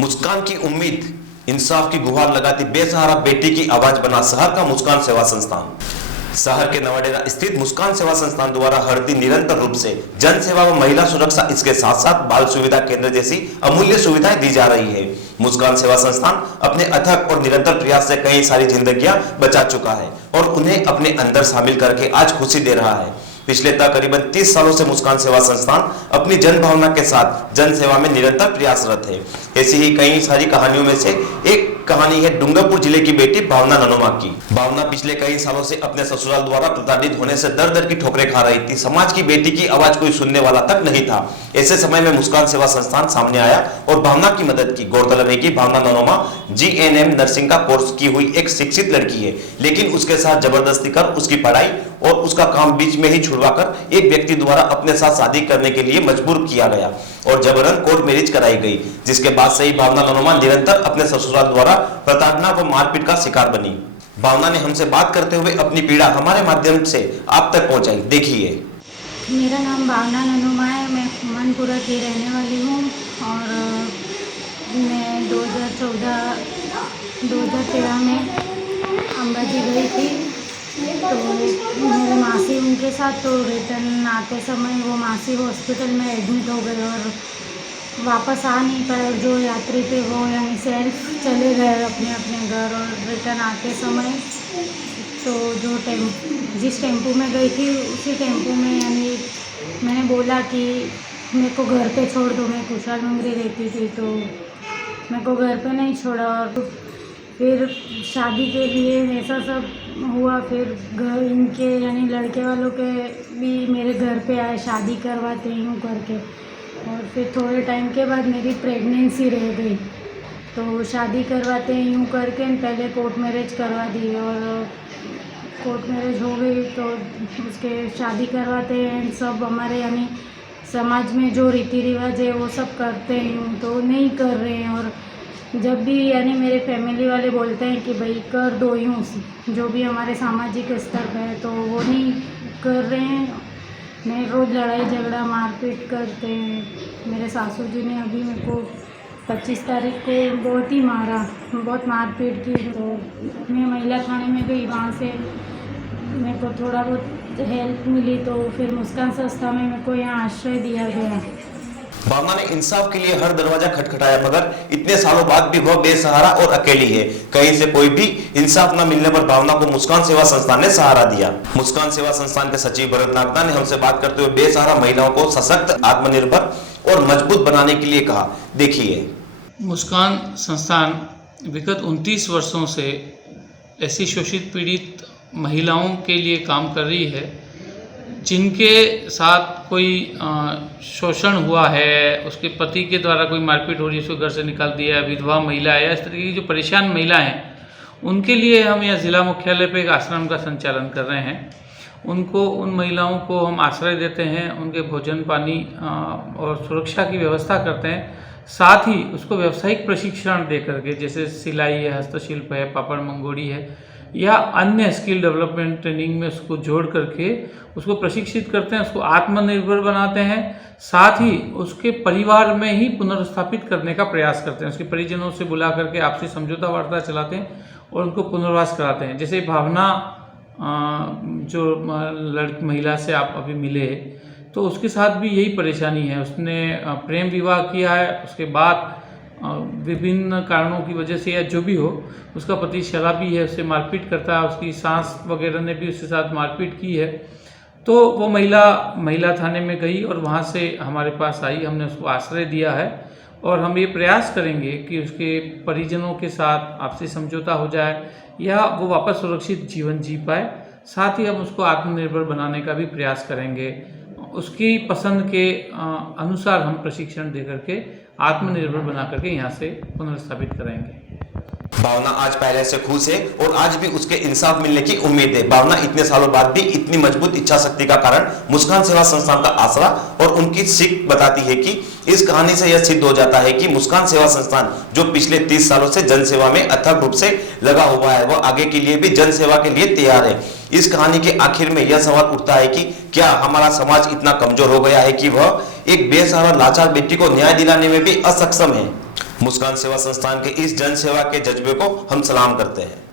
मुस्कान की उम्मीद, इंसाफ की गुहार लगाती बेसहारा बेटी की आवाज बना शहर का मुस्कान सेवा संस्थान। शहर के नवाडेरा स्थित मुस्कान सेवा संस्थान द्वारा हर दिन निरंतर रूप से जन सेवा व महिला सुरक्षा, इसके साथ साथ बाल सुविधा केंद्र जैसी अमूल्य सुविधाएं दी जा रही है। मुस्कान सेवा संस्थान अपने अथक और निरंतर प्रयास से कई सारी जिंदगियां बचा चुका है और उन्हें अपने अंदर शामिल करके आज खुशी दे रहा है। पिछले तकरीबन 30 सालों से मुस्कान सेवा संस्थान अपनी जन भावना के साथ जन सेवा में निरंतर प्रयासरत है। ऐसी ही कई सारी कहानियों में से एक कहानी है डूंगरपुर जिले की बेटी भावना ननोमा की। भावना पिछले कई सालों से अपने ससुराल द्वारा प्रताड़ित होने से दर दर की ठोकरें खा रही थी। समाज की बेटी की आवाज कोई सुनने वाला तक नहीं था। ऐसे समय में मुस्कान सेवा संस्थान सामने आया और भावना की मदद की। गौरतलब है कि भावना ननोमा GNM नर्सिंग का कोर्स की हुई एक शिक्षित लड़की है, लेकिन उसके साथ जबरदस्ती कर उसकी पढ़ाई और उसका काम बीच में ही छुड़वाकर एक व्यक्ति द्वारा अपने साथ शादी करने के लिए मजबूर किया गया और जबरन कोर्ट मैरिज कराई गई, जिसके बाद से ही भावना ननोमा निरंतर अपने ससुराल द्वारा प्रताड़ना व मारपीट का शिकार बनी। भावना ने हमसे बात करते हुए अपनी पीड़ा हमारे माध्यम से आप तक पहुंचाई। देखिए। मेरा नाम भावना ननोमा है। मैं मनपुरा की रहने वाली हूँ और मैं 2013 में अंबाजी गई थी। तो मेरे मासी उनके साथ, तो रिटर्न आते समय वो मासी हॉस्पिटल में एडमिट हो गए और वापस आ नहीं पाए। जो यात्री थे वो यानी सेल्फ चले गए अपने अपने घर। और रिटर्न आते समय तो जो जिस टेम्पो में गई थी उसी टेम्पो में यानी मैंने बोला कि मेरे को घर पे छोड़ दो। मैं कुशाल मंगरी रहती थी, तो मेरे को घर पे नहीं छोड़ा और फिर शादी के लिए ऐसा सब हुआ। फिर घर इनके यानी लड़के वालों के भी मेरे घर पे आए शादी करवाते यूँ करके। और फिर थोड़े टाइम के बाद मेरी प्रेगनेंसी रह गई, तो शादी करवाते यूँ करके पहले कोर्ट मैरिज करवा दी और कोर्ट मैरिज हो गई। तो उसके शादी करवाते हैं सब हमारे यानी समाज में जो रीति रिवाज है वो सब करते हैं, तो नहीं कर रहे हैं। और जब भी यानी मेरे फैमिली वाले बोलते हैं कि भाई कर दो यूँ, जो भी हमारे सामाजिक स्तर पे है, तो वो नहीं कर रहे हैं। मैं रोज़ लड़ाई झगड़ा मारपीट करते हैं। मेरे सासू जी ने अभी मेरे को 25 तारीख को बहुत ही मारा, बहुत मारपीट की। तो मैं महिला थाने में गई, वहाँ से मेरे को थोड़ा बहुत हेल्प मिली। तो फिर मुस्कान संस्था में मेरे को यहाँ आश्रय दिया गया। भावना ने इंसाफ के लिए हर दरवाजा खटखटाया, मगर इतने सालों बाद भी वह बेसहारा और अकेली है। कहीं से कोई भी इंसाफ न मिलने पर भावना को मुस्कान सेवा संस्थान ने सहारा दिया। मुस्कान सेवा संस्थान के सचिव भरत नागदा ने हमसे बात करते हुए बेसहारा महिलाओं को सशक्त, आत्मनिर्भर और मजबूत बनाने के लिए कहा। देखिए। मुस्कान संस्थान विगत 29 वर्षों से ऐसी शोषित पीड़ित महिलाओं के लिए काम कर रही है जिनके साथ कोई शोषण हुआ है, उसके पति के द्वारा कोई मारपीट हो रही है, उसको घर से निकाल दिया है, विधवा महिला है, इस तरीके की जो परेशान महिला हैं, उनके लिए हम यहाँ ज़िला मुख्यालय पे एक आश्रम का संचालन कर रहे हैं। उन महिलाओं को हम आश्रय देते हैं, उनके भोजन पानी और सुरक्षा की व्यवस्था करते हैं। साथ ही उसको व्यावसायिक प्रशिक्षण दे करके, जैसे सिलाई है, हस्तशिल्प है, पापड़ मंगोड़ी है या अन्य स्किल डेवलपमेंट ट्रेनिंग में उसको जोड़ करके उसको प्रशिक्षित करते हैं, उसको आत्मनिर्भर बनाते हैं। साथ ही उसके परिवार में ही पुनर्स्थापित करने का प्रयास करते हैं। उसके परिजनों से बुला करके आपसी समझौता वार्ता चलाते हैं और उनको पुनर्वास कराते हैं। जैसे भावना जो लड़की महिला से आप अभी मिले, तो उसके साथ भी यही परेशानी है। उसने प्रेम विवाह किया है, उसके बाद विभिन्न कारणों की वजह से या जो भी हो, उसका पति शराबी है, उससे मारपीट करता है, उसकी सास वगैरह ने भी उसके साथ मारपीट की है। तो वो महिला थाने में गई और वहाँ से हमारे पास आई, हमने उसको आश्रय दिया है और हम ये प्रयास करेंगे कि उसके परिजनों के साथ आपसी समझौता हो जाए या वो वापस सुरक्षित जीवन जी पाए। साथ ही हम उसको आत्मनिर्भर बनाने का भी प्रयास करेंगे। उसकी पसंद के अनुसार हम प्रशिक्षण दे करके आत्मनिर्भर बना करके यहाँ से पुनर्स्थापित कराएंगे। भावना आज पहले से खुश है और आज भी उसके इंसाफ मिलने की उम्मीद है। भावना इतने सालों बाद भी इतनी मजबूत इच्छा शक्ति का कारण मुस्कान सेवा संस्थान का आसरा और उनकी सीख बताती है कि इस कहानी से यह सिद्ध हो जाता है कि मुस्कान सेवा संस्थान जो पिछले 30 सालों से जन सेवा में अथक रूप से लगा हुआ है, वह आगे के लिए भी जन सेवा के लिए तैयार है। इस कहानी के आखिर में यह सवाल उठता है कि क्या हमारा समाज इतना कमजोर हो गया है कि वह एक बेसहारा लाचार बेटी को न्याय दिलाने में भी असक्षम है। मुस्कान सेवा संस्थान के इस जन सेवा के जज्बे को हम सलाम करते हैं।